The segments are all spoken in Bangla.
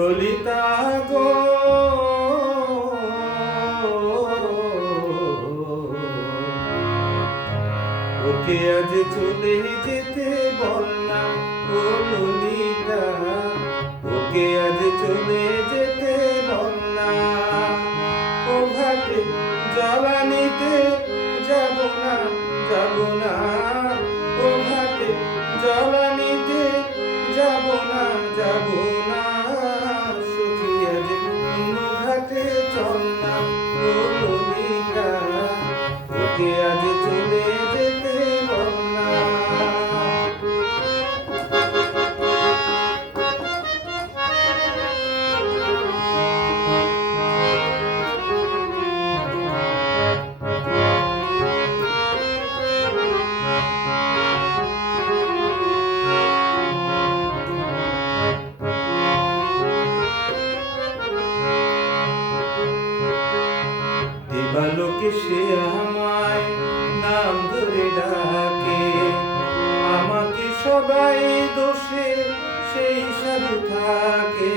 ললিতা গো ওকে আজ চলে যেতে বললাম ও ললিতা, ওকে আজ চলে যেতে বললাম। ও ঘাটে জ্বালানিতে যাব না, যাব না, ও ঘাটে জ্বালানিতে যাব না, যাব না। সখী আজ অন্য ঘাটে চল না ও ললিতা, ওকে আজ চলে যেতে বললাম। দিবালোকে সে আমায় নাম ধরে ডাকে, আমাকে সবাই দোষে সেই সাধু থাকে।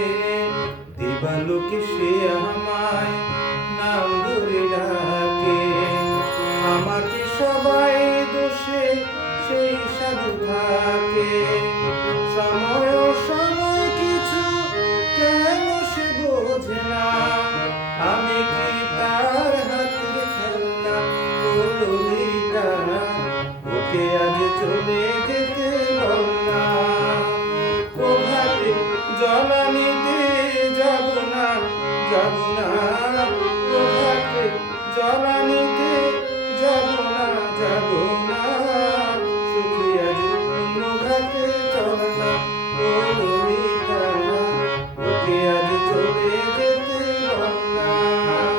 দিবালোকে সে আমায় নাম ধরে ডাকে, আমাকে সবাই দোষে সেই সাধু থাকে। সময় সময় কিছু কেন সে বোঝে না, আমি কি তার হাতের খেলনা ও ললিতা, ওকে আজ চলে যেতে বললাম। ও ঘাটে জ্বালানিতে যাব না, যাব না, ও ঘাটে জ্বালানিতে যাব না, যাব না। সখী আজ অন্য ঘাটে চল না ও ললিতা, ওকে আজ চলে যেতে বললাম।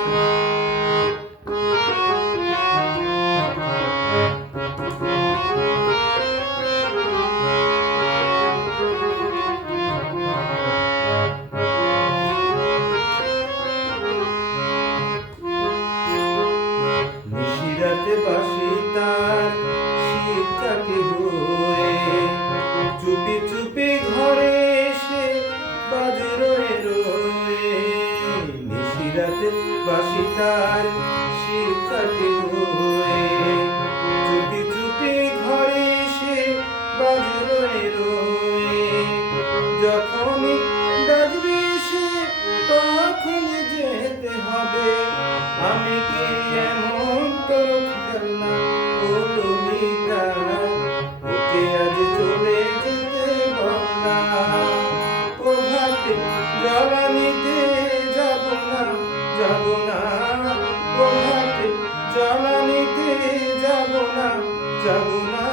নিশিরাতে বাসি তার শীত কাটে হয়ে, চুপি চুপি ঘরে এসে বাজে রয়ে রয়ে। নিশিরাতে বাসি তার শীত কাটে হয়ে, চুপি চুপি ঘরে এসে বাজে রয়ে রয়ে। যখনই ডাকবি সে তখনই যেতে হবে, আমি কি এমন তোর খেলনা ও ললিতা, ওকে আজ চলে যেতে বললাম। ও ঘাটে জ্বালানিতে যাব না, যাব না, ও ঘাটে জ্বালানিতে যাব না, যাব না।